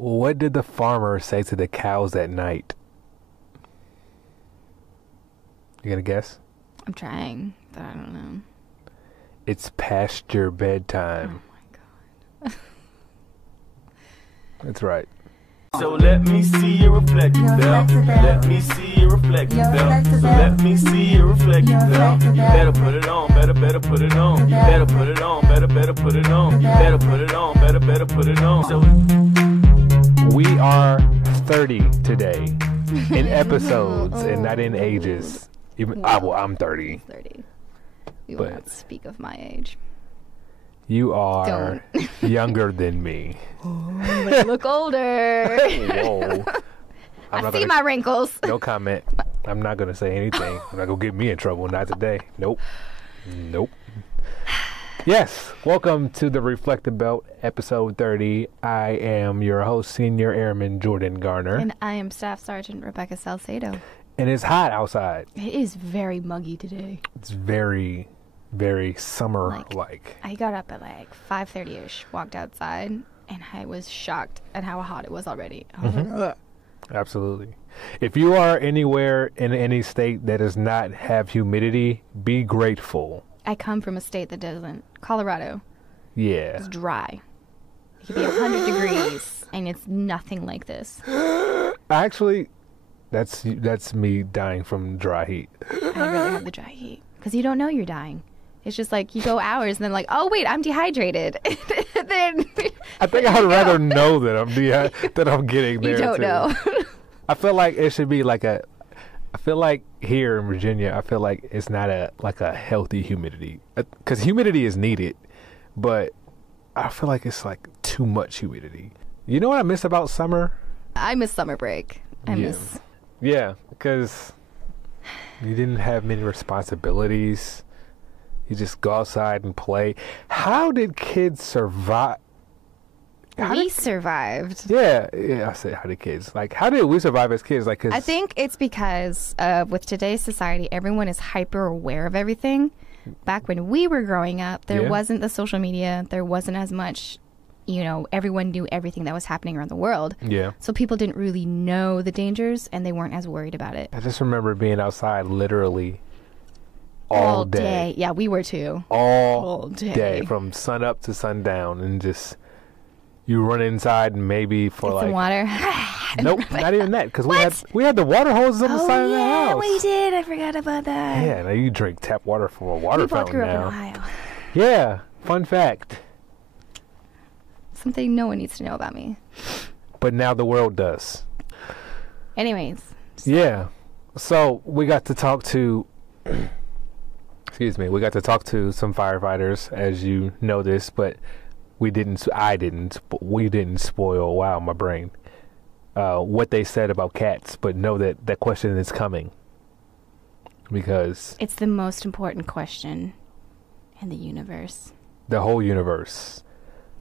What did the farmer say to the cows at night? You gonna guess? I'm trying, but I don't know. It's past your bedtime. Oh my god. That's right. So let me see your reflective belt. Let me see your reflective belt. So let me see your reflective belt. You better put it on, better put it on. You better put it on, better put it on. You better put it on, better put it on. So We are 30 today in episodes and not in ages. Even I'm 30. 30. We will not speak of my age. You are younger than me. But I look older. Whoa. I see my wrinkles. No comment. I'm not going to say anything. I'm not going to get me in trouble. Not today. Nope. Yes. Welcome to the Reflective Belt, episode 30. I am your host, Senior Airman Jordan Garner. And I am Staff Sergeant Rebecca Salcedo. And it's hot outside. It is very muggy today. It's very, very summer-like. I got up at like 5:30ish, walked outside, and I was shocked at how hot it was already. I was like, ugh. Absolutely. If you are anywhere in any state that does not have humidity, be grateful. I come from a state that doesn't. Colorado. Yeah. It's dry. It could be 100 degrees, and it's nothing like this. Actually, that's me dying from dry heat. I really have the dry heat. Because you don't know you're dying. It's just like you go hours and then like, oh wait, I'm dehydrated. Then I think I'd rather know that I'm getting there. You don't too. know. I feel like it should be like I feel like here in Virginia, I feel like it's not a healthy humidity. Because humidity is needed, but I feel like it's like too much humidity. You know what I miss about summer? I miss summer break. Yeah, because you didn't have many responsibilities. You just go outside and play. How did kids survive? We survived. Yeah, I said how did kids? Like, how did we survive as kids? Like, 'cause I think it's because with today's society, everyone is hyper aware of everything. Back when we were growing up, there wasn't the social media. There wasn't as much, everyone knew everything that was happening around the world. Yeah. So people didn't really know the dangers, and they weren't as worried about it. I just remember being outside literally all day. Yeah, we were too. All day. From sun up to sundown, and just you run inside and maybe for get some water. Nope, not even that, because we had the water hoses on the side of the house. We did. I forgot about that. Yeah, now you drink tap water from a water fountain now. We both grew up in Ohio. Yeah, fun fact. Something no one needs to know about me. But now the world does. Anyways. Yeah. So we got to talk to we got to talk to some firefighters, as you know this, but we didn't spoil, wow, my brain, what they said about cats, but know that question is coming. Because it's the most important question in the universe. The whole universe.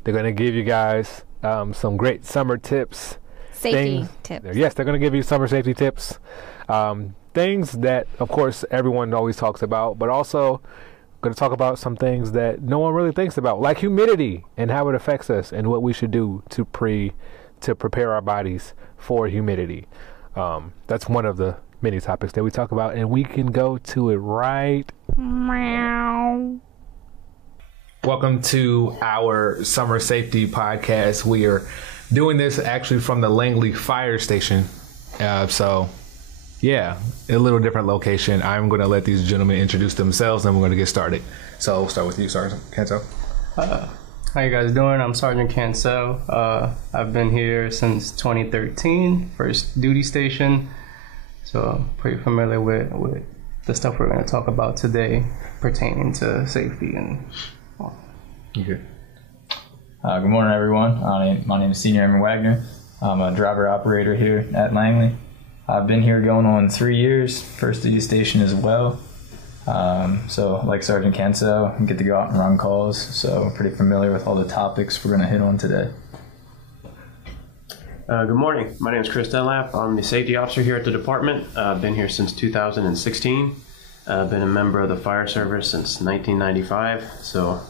They're going to give you guys some great summer tips. Safety tips. Yes, they're going to give you summer safety tips. Things that, of course, everyone always talks about, but also going to talk about some things that no one really thinks about, like humidity and how it affects us and what we should do to prepare our bodies for humidity. That's one of the many topics that we talk about, and we can go to it right now. Welcome to our summer safety podcast. We are doing this actually from the Langley Fire Station. Yeah, a little different location. I'm going to let these gentlemen introduce themselves, and we're going to get started. So we'll start with you, Sergeant Cancel. How you guys doing? I'm Sergeant Cancel. I've been here since 2013, first duty station. So I'm pretty familiar with the stuff we're going to talk about today pertaining to safety and all. Okay. Good morning, everyone. My name is Senior Airman Wagner. I'm a driver-operator here at Langley. I've been here going on 3 years, first duty station as well. So like Sergeant Cancel, I get to go out and run calls, so I'm pretty familiar with all the topics we're going to hit on today. Good morning. My name is Chris Dunlap. I'm the safety officer here at the department. I've been here since 2016. I've been a member of the fire service since 1995, so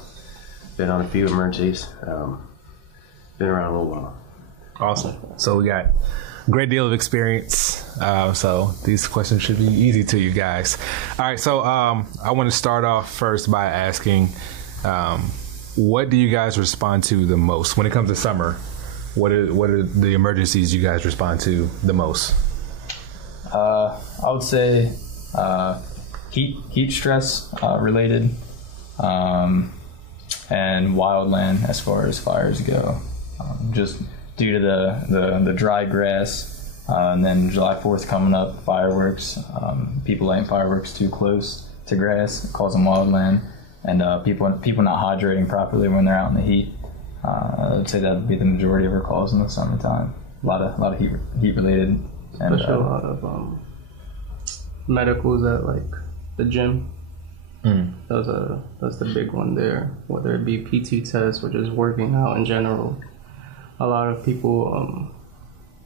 been on a few emergencies. Been around a little while. Awesome. So we got a great deal of experience. So these questions should be easy to you guys. All right. So I want to start off first by asking, what do you guys respond to the most when it comes to summer? What are the emergencies you guys respond to the most? I would say heat stress related, and wildland as far as fires go. Just due to the dry grass, and then July 4th coming up, fireworks. People lighting fireworks too close to grass, causing wildland, and people not hydrating properly when they're out in the heat. I would say that would be the majority of our calls in the summertime. A lot of heat related, and especially a lot of medicals at like the gym. That's the big one there. Whether it be PT tests or just working out in general, a lot of people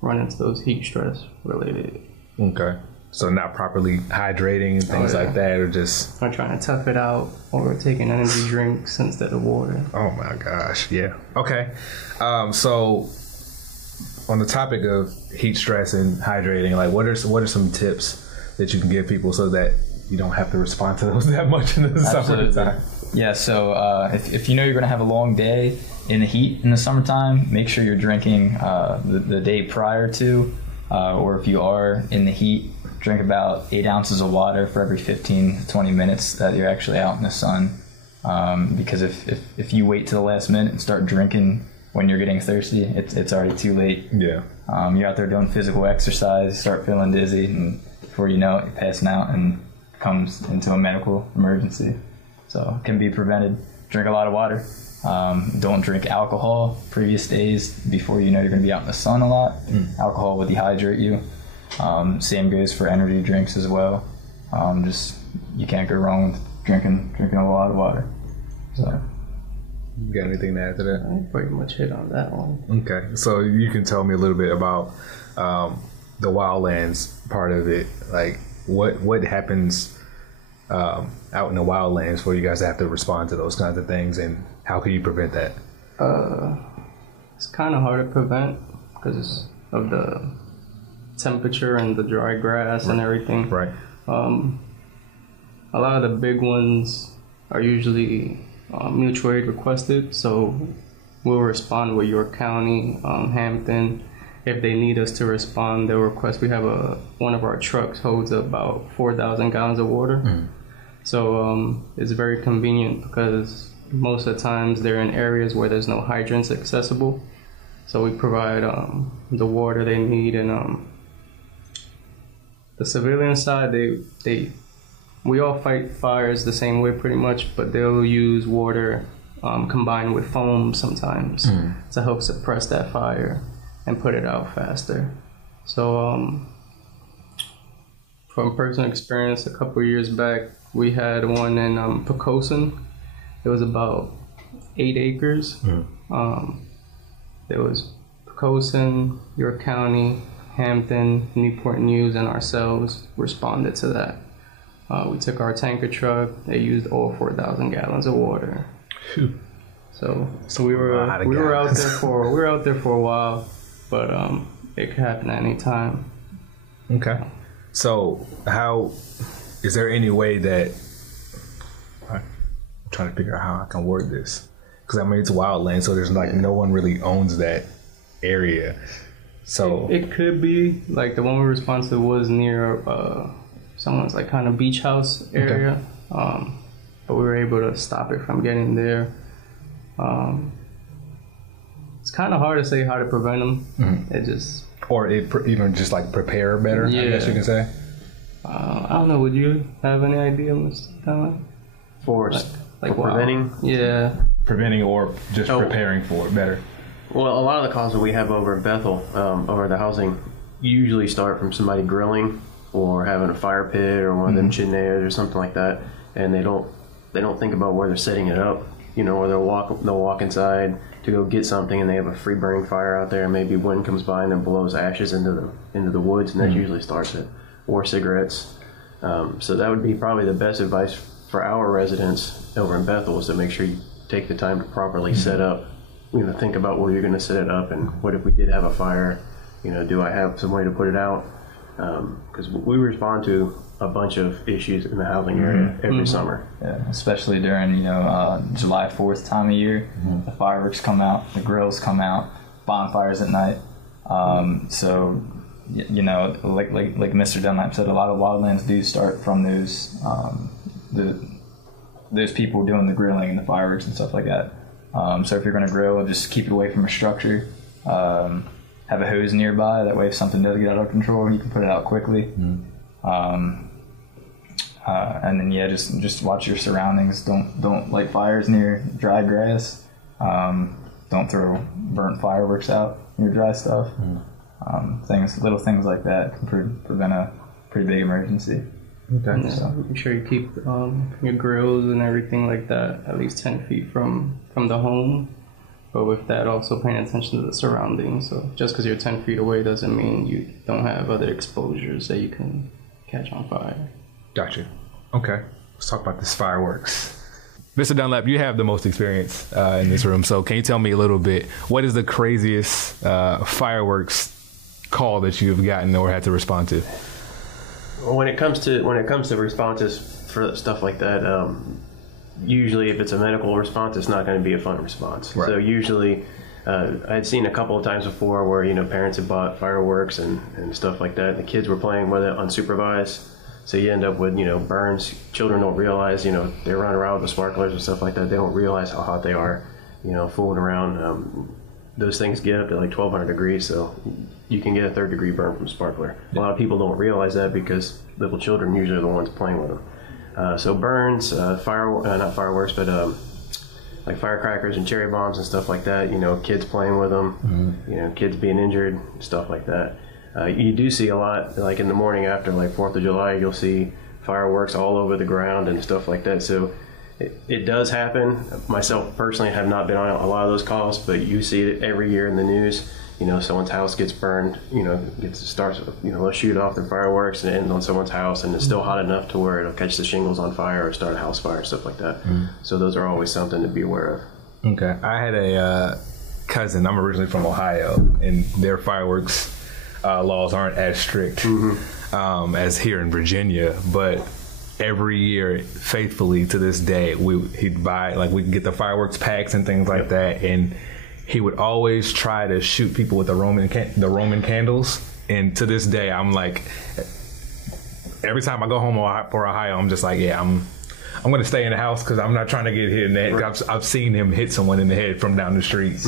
run into those heat stress related. Okay. So not properly hydrating and things like that, or just... Or trying to tough it out, or taking energy drinks instead of water. Oh my gosh, yeah. Okay. So on the topic of heat stress and hydrating, like what are some tips that you can give people so that you don't have to respond to those that much in the summertime? Yeah, so if you know you're going to have a long day in the heat in the summertime, make sure you're drinking the day prior to, or if you are in the heat, drink about 8 ounces of water for every 15 to 20 minutes that you're actually out in the sun. Because if you wait to the last minute and start drinking when you're getting thirsty, it's already too late. Yeah. You're out there doing physical exercise, start feeling dizzy, and before you know it, you're passing out and comes into a medical emergency. So it can be prevented. Drink a lot of water. Don't drink alcohol previous days before you know you're going to be out in the sun a lot. Alcohol will dehydrate you. Same goes for energy drinks as well. Just you can't go wrong with drinking a lot of water. So, you got anything to add to that? I pretty much hit on that one. Okay, so you can tell me a little bit about the wildlands part of it. Like what happens out in the wildlands where you guys have to respond to those kinds of things, and how can you prevent that? It's kind of hard to prevent because of the temperature and the dry grass and everything. Right. A lot of the big ones are usually mutual aid requested, so we'll respond with York County, Hampton. If they need us to respond, they'll request. We have one of our trucks holds about 4,000 gallons of water. So it's very convenient because most of the times they're in areas where there's no hydrants accessible. So we provide the water they need, and the civilian side, we all fight fires the same way pretty much, but they'll use water combined with foam sometimes to help suppress that fire and put it out faster. So from personal experience, a couple of years back, we had one in Pocosin. It was about 8 acres. There was Pocosin, York County, Hampton, Newport News, and ourselves responded to that. We took our tanker truck. They used all 4,000 gallons of water. So we were out there for a while, but it could happen at any time. Okay. So how is there any way that I'm trying to figure out how I can word this, because I mean it's wildland, so there's like no one really owns that area. So it could be like the one we responded to was near someone's like kind of beach house area, but we were able to stop it from getting there. It's kind of hard to say how to prevent them. It just even just like prepare better. I guess you can say. I don't know. Would you have any idea, Mr. Conlon? For preventing? Yeah. Preventing or just preparing for it better. Well, a lot of the calls that we have over in Bethel, over the housing, usually start from somebody grilling or having a fire pit or one of them chimeneas or something like that, and they don't think about where they're setting it up. You know, or they'll walk inside to go get something, and they have a free burning fire out there, and maybe wind comes by and then blows ashes into the woods, and that usually starts it. Or cigarettes. So that would be probably the best advice for our residents over in Bethel, is to make sure you take the time to properly set up think about where you're going to set it up, and what if we did have a fire, do I have some way to put it out? Because we respond to a bunch of issues in the housing area every summer. Yeah, especially during July 4th time of year, the fireworks come out, the grills come out, bonfires at night. So like Mr. Dunlap said, a lot of wildlands do start from those people doing the grilling and the fireworks and stuff like that. So if you're going to grill, just keep it away from a structure. Have a hose nearby. That way, if something does get out of control, you can put it out quickly. And then just watch your surroundings. Don't light fires near dry grass. Don't throw burnt fireworks out near dry stuff. Little things like that can prevent a pretty big emergency. Okay. So make sure you keep your grills and everything like that at least 10 feet from the home. But with that, also paying attention to the surroundings. So just because you're 10 feet away doesn't mean you don't have other exposures that you can catch on fire. Gotcha. Okay. Let's talk about this fireworks. Mr. Dunlap, you have the most experience in this room. So can you tell me a little bit, what is the craziest fireworks call that you've gotten or had to respond to? Well, when it comes to responses for stuff like that, usually if it's a medical response, it's not going to be a fun response. Right. So usually, I'd seen a couple of times before where parents had bought fireworks and stuff like that. And the kids were playing with it unsupervised, so you end up with burns. Children don't realize they run around with the sparklers and stuff like that. They don't realize how hot they are, fooling around. Those things get up to like 1,200 degrees, so you can get a 3rd-degree burn from a sparkler. A lot of people don't realize that because little children usually are the ones playing with them. So burns, not fireworks, but like firecrackers and cherry bombs and stuff like that. Kids playing with them, kids being injured, stuff like that. You do see a lot, like in the morning after, like 4th of July, you'll see fireworks all over the ground and stuff like that. So it does happen. Myself personally have not been on a lot of those calls, but you see it every year in the news. Someone's house gets burned, starts, they'll shoot off their fireworks and it ends on someone's house, and it's still hot enough to where it'll catch the shingles on fire or start a house fire and stuff like that. So those are always something to be aware of. Okay. I had a cousin, I'm originally from Ohio, and their fireworks laws aren't as strict as here in Virginia, but every year, faithfully to this day, he'd buy, like, we'd get the fireworks packs and things like that, and he would always try to shoot people with the Roman candles. And to this day, I'm like, every time I go home for Ohio, I'm just like, yeah, I'm going to stay in the house because I'm not trying to get hit in the head. Right. I've seen him hit someone in the head from down the streets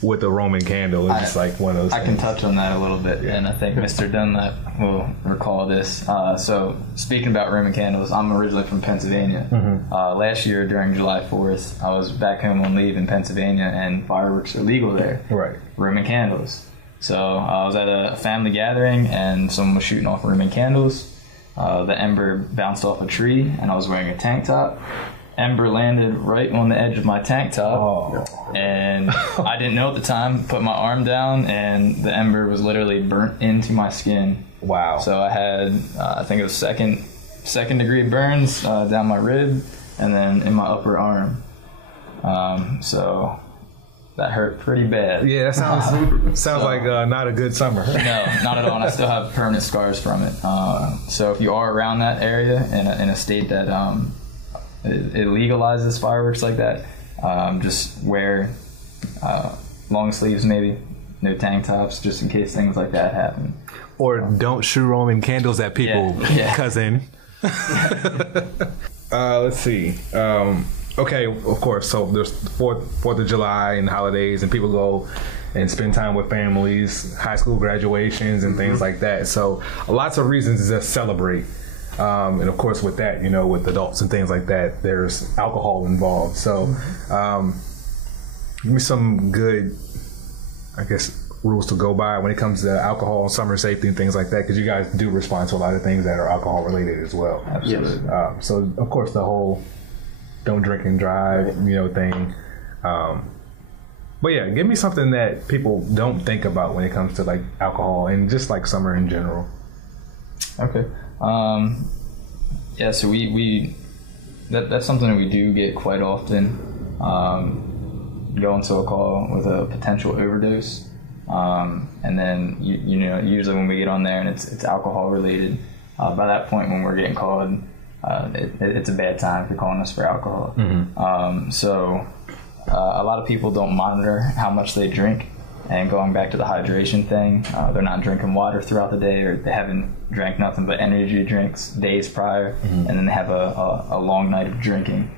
with a Roman candle. It's just like one of those things. Can touch on that a little bit, and I think Mr. Dunlap will recall this. So speaking about Roman candles, I'm originally from Pennsylvania. Last year during July 4th, I was back home on leave in Pennsylvania, and fireworks are legal there. Right. Roman candles. So I was at a family gathering, and someone was shooting off Roman candles. The ember bounced off a tree, and I was wearing a tank top. Ember landed right on the edge of my tank top, and I didn't know at the time. Put my arm down, and the ember was literally burnt into my skin. Wow! So I had, I think it was second degree burns down my rib, and then in my upper arm. So that hurt pretty bad. Yeah, that sounds like not a good summer. No, not at all. And I still have permanent scars from it. So if you are around that area in a state that it legalizes fireworks like that, just wear long sleeves, maybe no tank tops, just in case things like that happen. Or don't shoot Roman candles at people, cousin. Let's see. Okay, of course. So there's 4th of July and holidays, and people go and spend time with families, high school graduations, and things like that. So lots of reasons to just celebrate. And of course, with that, with adults and things like that, there's alcohol involved. So give me some good, I guess, rules to go by when it comes to alcohol, summer safety, and things like that, because you guys do respond to a lot of things that are alcohol related as well. Absolutely. Yes. So of course, the whole don't drink and drive, thing. But yeah, give me something that people don't think about when it comes to like alcohol and just like summer in general. Okay. So we that's something that we do get quite often. go into a call with a potential overdose. And then, usually when we get on there and it's alcohol related, by that point when we're getting called, it's a bad time for calling us for alcohol. So a lot of people don't monitor how much they drink. And going back to the hydration thing, they're not drinking water throughout the day, or they haven't drank nothing but energy drinks days prior, and then they have a long night of drinking.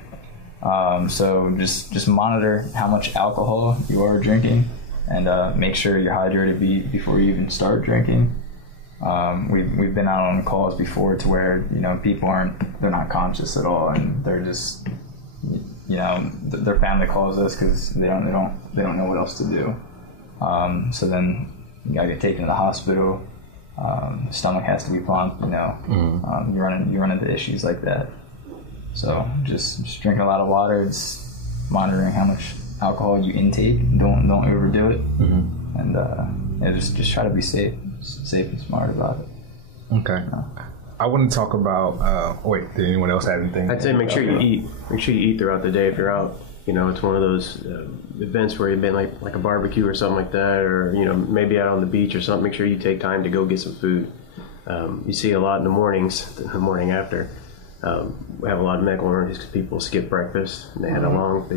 So just monitor how much alcohol you are drinking, and make sure you're hydrated before you even start drinking. We've been out on calls before to where people they're not conscious at all, and they're just their family calls us because they don't know what else to do. So then you gotta get taken to the hospital. Stomach has to be pumped. You run into issues like that. So just drinking a lot of water. It's monitoring how much alcohol you intake. Don't overdo it. And just try to be safe and smart about it. Okay. I want to talk about. Did anyone else have anything? I'd say make sure you eat. Make sure you eat throughout the day if you're out. It's one of those events where you've been like a barbecue or something like that, or maybe out on the beach or something. Make sure you take time to go get some food. You see a lot in the mornings, the morning after. We have a lot of medical emergencies because people skip breakfast and they had a long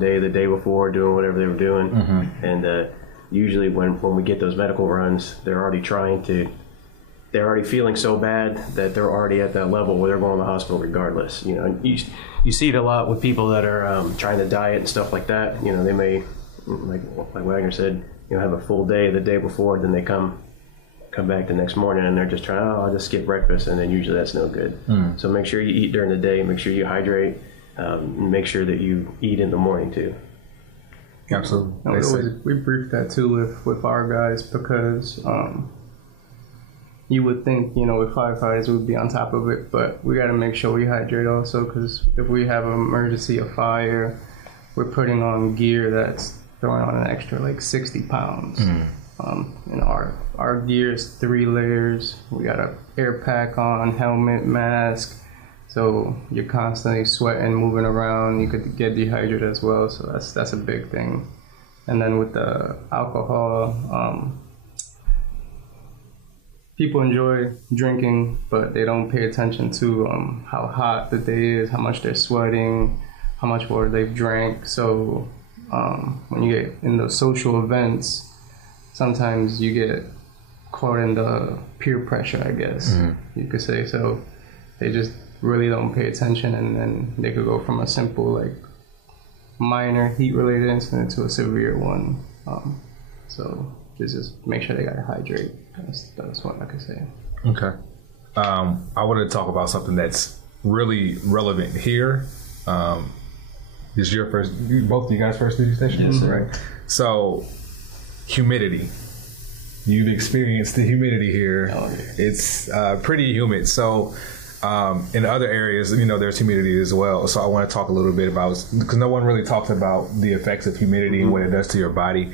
day the day before doing whatever they were doing, and usually when we get those medical runs, they're already feeling so bad that they're already at that level where they're going to the hospital regardless. You see it a lot with people that are trying to diet and stuff like that. They may, like Wagner said, have a full day the day before, then they come back the next morning and they're just trying, I'll just skip breakfast, and then usually that's no good. So make sure you eat during the day, make sure you hydrate, make sure that you eat in the morning too. Absolutely. We briefed that too with our guys, because you would think, with firefighters, we would be on top of it, but we got to make sure we hydrate also, because if we have an emergency, a fire, we're putting on gear that's throwing on an extra 60 pounds. Our gear is 3 layers. We got a air pack on, helmet, mask, so you're constantly sweating, moving around. You could get dehydrated as well, so that's a big thing. And then with the alcohol, people enjoy drinking, but they don't pay attention to how hot the day is, how much they're sweating, how much water they've drank. So when you get in those social events, sometimes you get caught in the peer pressure, I guess you could say. So they just really don't pay attention, and then they could go from a simple, minor heat-related incident to a severe one. So just make sure they gotta hydrate. That's what I could say. Okay. I wanted to talk about something that's really relevant here. This is your first, both of you guys' first duty station? Yes, right. So, humidity. You've experienced the humidity here. Oh, yeah. It's pretty humid. So, in other areas, there's humidity as well. So I want to talk a little bit about, because no one really talks about the effects of humidity and what it does to your body.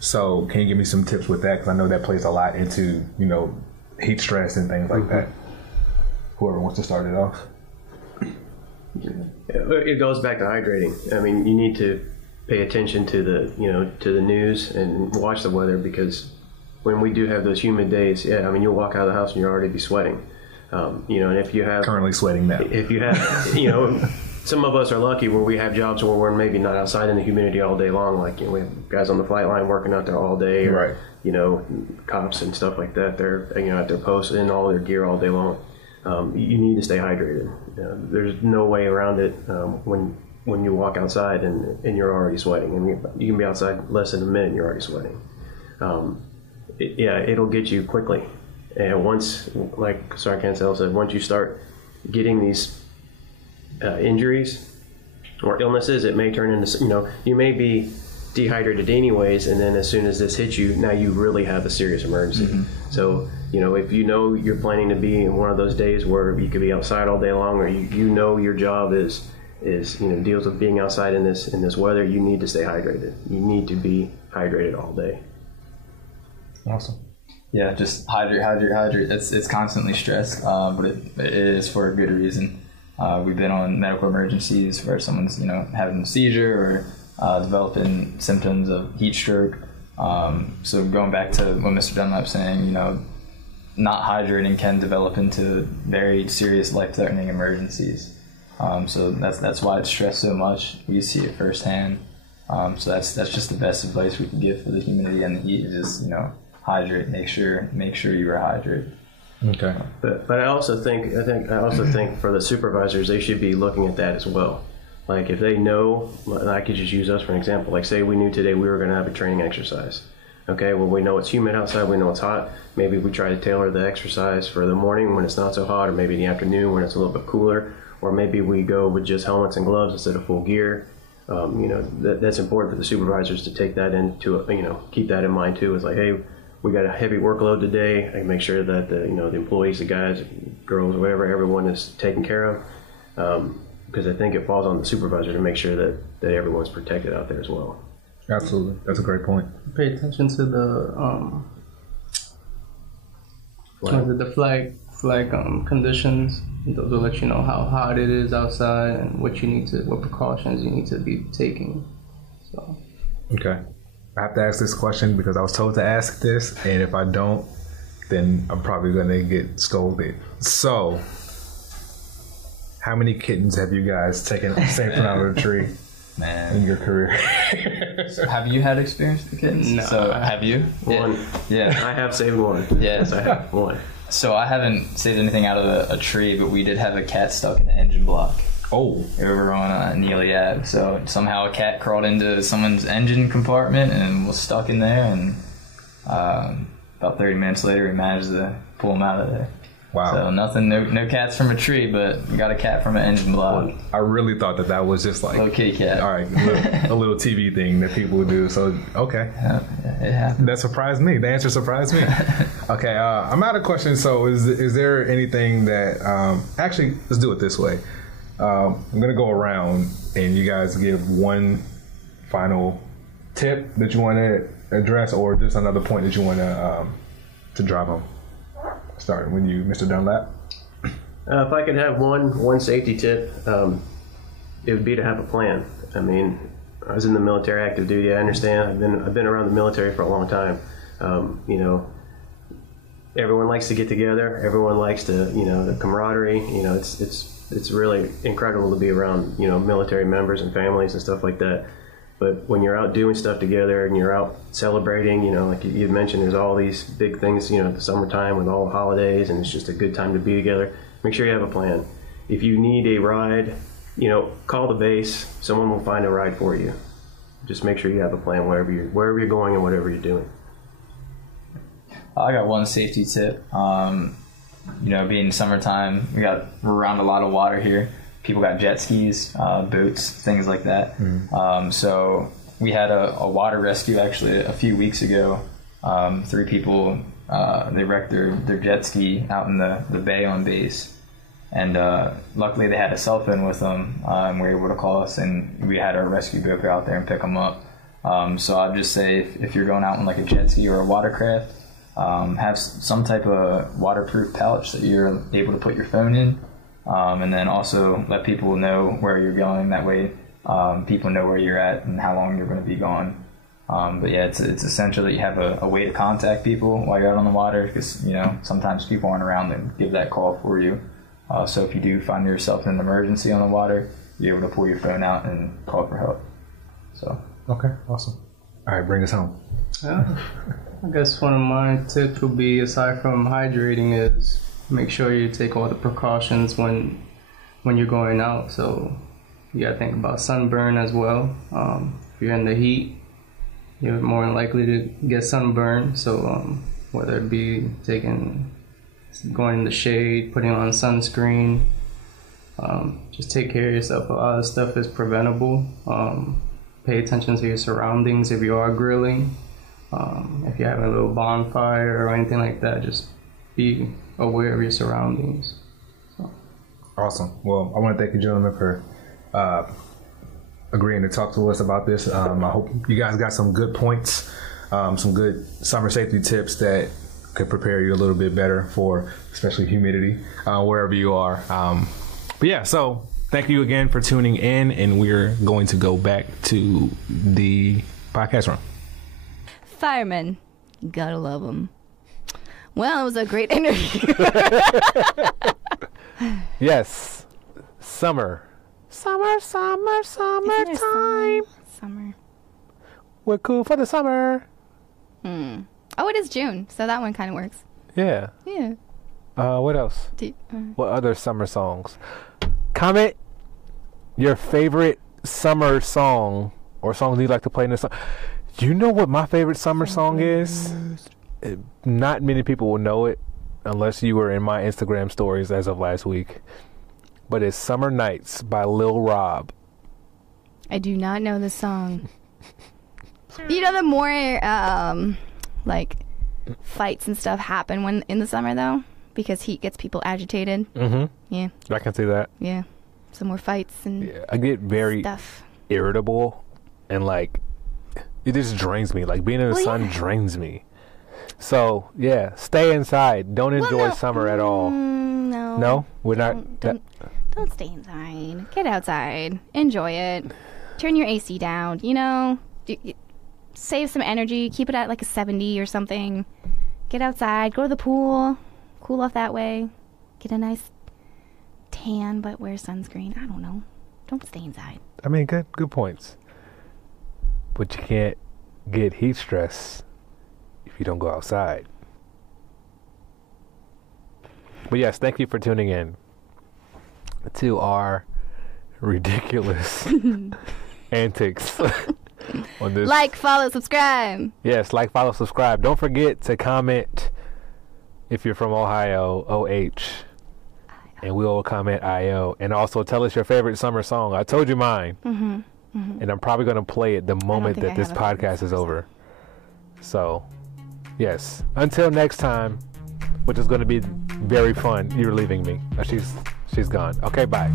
So can you give me some tips with that? Because I know that plays a lot into, heat stress and things like that. Whoever wants to start it off. It goes back to hydrating. I mean, you need to pay attention to the news and watch the weather, because when we do have those humid days, you'll walk out of the house and you'll already be sweating. And if you have currently sweating now, if you have, some of us are lucky where we have jobs where we're maybe not outside in the humidity all day long. We have guys on the flight line working out there all day, or, right. Cops and stuff like that. They're at their posts in all their gear all day long. You need to stay hydrated. There's no way around it when you walk outside and you're already sweating. And you can be outside less than a minute and you're already sweating. It'll get you quickly. And once, like SrA Cancel said, once you start getting these injuries or illnesses, it may turn into, you may be dehydrated anyways, and then as soon as this hits you, now you really have a serious emergency. So, if you're planning to be in one of those days where you could be outside all day long, or your job is deals with being outside in this weather, you need to stay hydrated. You need to be hydrated all day. Awesome. Yeah, just hydrate. It's constantly stress, but it is for a good reason. We've been on medical emergencies where someone's having a seizure, or developing symptoms of heat stroke. So going back to what Mr. Dunlap's saying, not hydrating can develop into very serious life-threatening emergencies. So that's why it's stressed so much. We see it firsthand. So that's just the best advice we can give for the humidity and the heat is just, hydrate. Make sure you are hydrated. Okay. But I also think for the supervisors, they should be looking at that as well. Like if they know, and I could just use us for an example. Like say we knew today we were going to have a training exercise. Okay, well we know it's humid outside, we know it's hot. Maybe we try to tailor the exercise for the morning when it's not so hot, or maybe in the afternoon when it's a little bit cooler, or maybe we go with just helmets and gloves instead of full gear. That's important for the supervisors to take that into, keep that in mind too. It's like, hey, we got a heavy workload today. I make sure that the employees, the guys, girls, whatever, everyone is taken care of. Because I think it falls on the supervisor to make sure that everyone's protected out there as well. Absolutely, that's a great point. Pay attention to the flag conditions. Those will let you know how hot it is outside and what precautions you need to be taking. So. Okay. I have to ask this question because I was told to ask this, and if I don't, then I'm probably going to get scolded. So, how many kittens have you guys taken safe out of the tree in your career? So have you had experience with kittens? No. So have you? One. Yeah. I have saved one. Yes, I have one. So I haven't saved anything out of a tree, but we did have a cat stuck in the engine block. Oh. Over on Neely Ave. So somehow a cat crawled into someone's engine compartment and was stuck in there, and about 30 minutes later we managed to pull him out of there. Wow. So no cats from a tree, but we got a cat from an engine block. I really thought that was just like... Little kitty cat. All right, a little TV thing that people would do. So, okay. Yeah, it happened. That surprised me. The answer surprised me. Okay, I'm out of questions. So is there anything that... actually, let's do it this way. I'm going to go around and you guys give one final tip that you want to address or just another point that you want to drive home. Starting with you, Mr. Dunlap. If I could have one safety tip, it would be to have a plan. I mean, I was in the military active duty. I understand. I've been around the military for a long time. Everyone likes to get together. Everyone likes to, the camaraderie. It's really incredible to be around, military members and families and stuff like that. But when you're out doing stuff together and you're out celebrating, like you mentioned, there's all these big things, the summertime with all the holidays, and it's just a good time to be together. Make sure you have a plan. If you need a ride, call the base. Someone will find a ride for you. Just make sure you have a plan wherever you're going and whatever you're doing. I got one safety tip. Being summertime, we're around a lot of water here. People got jet skis, boats, things like that. So we had a water rescue actually a few weeks ago. 3 people, they wrecked their jet ski out in the bay on base. And luckily they had a cell phone with them and were able to call us, and we had our rescue boat go out there and pick them up. So I'd just say if you're going out in like a jet ski or a watercraft, have some type of waterproof pouch that you're able to put your phone in. And then also let people know where you're going. That way people know where you're at and how long you're going to be gone. But yeah, it's essential that you have a way to contact people while you're out on the water, because sometimes people aren't around and give that call for you. So if you do find yourself in an emergency on the water, you're able to pull your phone out and call for help. So okay, awesome. All right, bring us home. Yeah, I guess one of my tips would be, aside from hydrating, is make sure you take all the precautions when you're going out. So you gotta think about sunburn as well. If you're in the heat, you're more likely to get sunburn. So whether it be going in the shade, putting on sunscreen, just take care of yourself. A lot of stuff is preventable. Pay attention to your surroundings if you are grilling. If you're having a little bonfire or anything like that, just be aware of your surroundings. So. Awesome. Well, I want to thank you, gentlemen, for agreeing to talk to us about this. I hope you guys got some good points, some good summer safety tips that could prepare you a little bit better for especially humidity wherever you are. But yeah, so thank you again for tuning in, and we're going to go back to the podcast room. Firemen, gotta love them. Well, it was a great interview. Yes, summertime. Summer. We're cool for the summer. Oh, it is June, so that one kind of works. Yeah. Yeah. What else? What other summer songs? Comment your favorite summer song or songs you'd like to play in the summer. You know what my favorite summer song is? Not many people will know it unless you were in my Instagram stories as of last week. But it's Summer Nights by Lil Rob. I do not know the song. You know, the more like fights and stuff happen when in the summer though, because heat gets people agitated. Mm-hmm. Yeah. I can see that. Yeah. Some more fights and I get very stuff. irritable and like it just drains me. Like being in the sun drains me. So yeah, stay inside. Don't enjoy summer at all. No. No, we're don't, not. Don't stay inside. Get outside. Enjoy it. Turn your AC down. You know, save some energy. Keep it at like a 70 or something. Get outside. Go to the pool. Cool off that way. Get a nice tan, but wear sunscreen. I don't know. Don't stay inside. I mean, good points. But you can't get heat stress if you don't go outside. But yes, thank you for tuning in to our ridiculous antics on this. Like, follow, subscribe. Yes, like, follow, subscribe. Don't forget to comment if you're from Ohio, OH. And we'll comment IO. And also tell us your favorite summer song. I told you mine. Mm-hmm. Mm-hmm. And I'm probably going to play it the moment that this podcast is over. So, yes. Until next time, which is going to be very fun. You're leaving me. She's gone. Okay, bye.